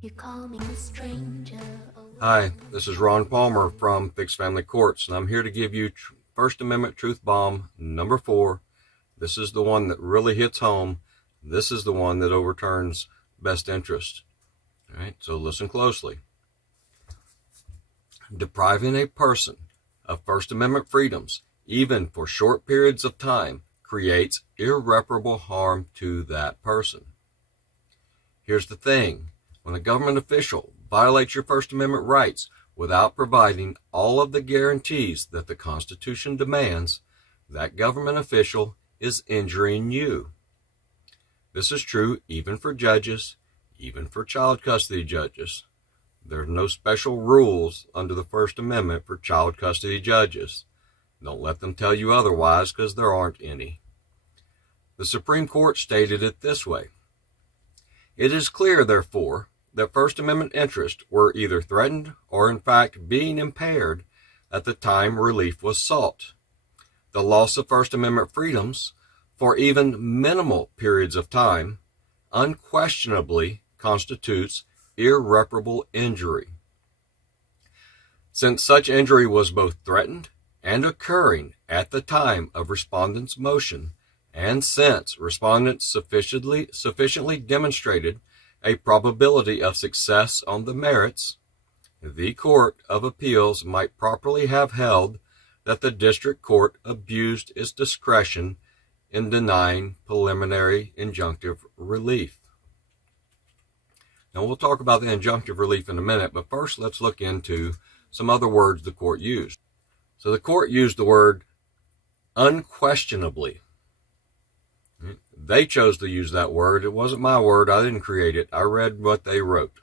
You call me a stranger. Hi, this is Ron Palmer from Fixed Family Courts, and I'm here to give you First Amendment Truth Bomb number 4. This is the one that really hits home. This is the one that overturns best interest. All right, so listen closely. Depriving a person of First Amendment freedoms, even for short periods of time, creates irreparable harm to that person. Here's the thing. When a government official violates your First Amendment rights without providing all of the guarantees that the Constitution demands, that government official is injuring you. This is true even for judges, even for child custody judges. There are no special rules under the First Amendment for child custody judges. Don't let them tell you otherwise, because there aren't any. The Supreme Court stated it this way. It is clear, therefore, that First Amendment interests were either threatened or in fact being impaired at the time relief was sought. The loss of First Amendment freedoms for even minimal periods of time unquestionably constitutes irreparable injury. Since such injury was both threatened and occurring at the time of respondent's motion, and since respondents sufficiently demonstrated a probability of success on the merits, the Court of Appeals might properly have held that the District Court abused its discretion in denying preliminary injunctive relief. Now, we'll talk about the injunctive relief in a minute, but first let's look into some other words the court used. So the court used the word unquestionably. They chose to use that word. It wasn't my word. I didn't create it. I read what they wrote.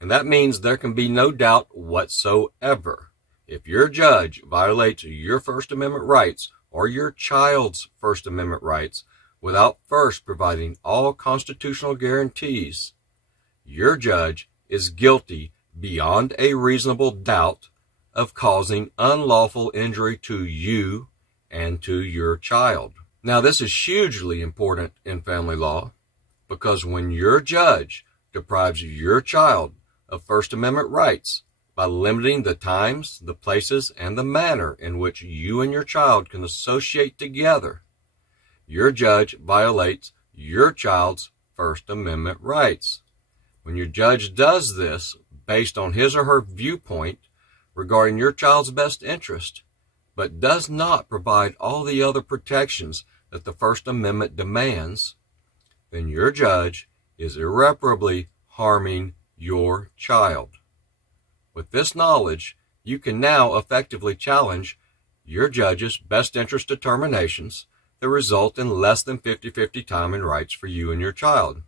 And that means there can be no doubt whatsoever. If your judge violates your First Amendment rights or your child's First Amendment rights without first providing all constitutional guarantees, your judge is guilty beyond a reasonable doubt of causing unlawful injury to you and to your child. Now, this is hugely important in family law because when your judge deprives your child of First Amendment rights by limiting the times, the places, and the manner in which you and your child can associate together, your judge violates your child's First Amendment rights. When your judge does this based on his or her viewpoint regarding your child's best interest, but does not provide all the other protections that the First Amendment demands, then your judge is irreparably harming your child. With this knowledge, you can now effectively challenge your judge's best interest determinations that result in less than 50-50 time and rights for you and your child.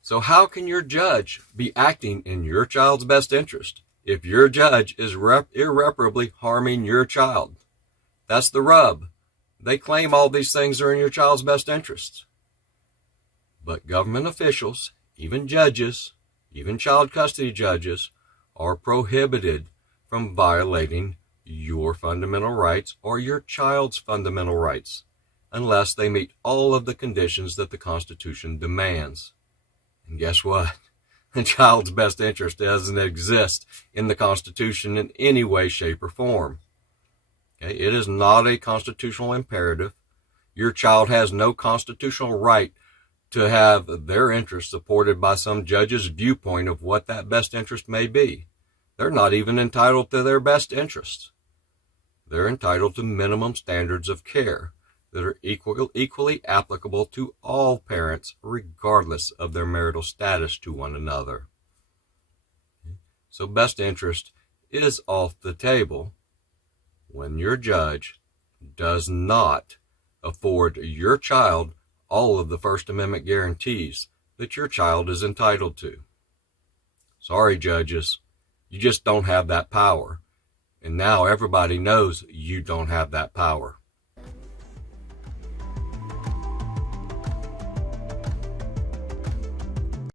So how can your judge be acting in your child's best interest if your judge is irreparably harming your child? That's the rub. They claim all these things are in your child's best interests. But government officials, even judges, even child custody judges, are prohibited from violating your fundamental rights or your child's fundamental rights unless they meet all of the conditions that the Constitution demands. And guess what? The child's best interest doesn't exist in the Constitution in any way, shape, or form. Okay? It is not a constitutional imperative. Your child has no constitutional right to have their interest supported by some judge's viewpoint of what that best interest may be. They're not even entitled to their best interests. They're entitled to minimum standards of care that are equally applicable to all parents, regardless of their marital status to one another. So best interest is off the table when your judge does not afford your child all of the First Amendment guarantees that your child is entitled to. Sorry, judges, you just don't have that power. And now everybody knows you don't have that power.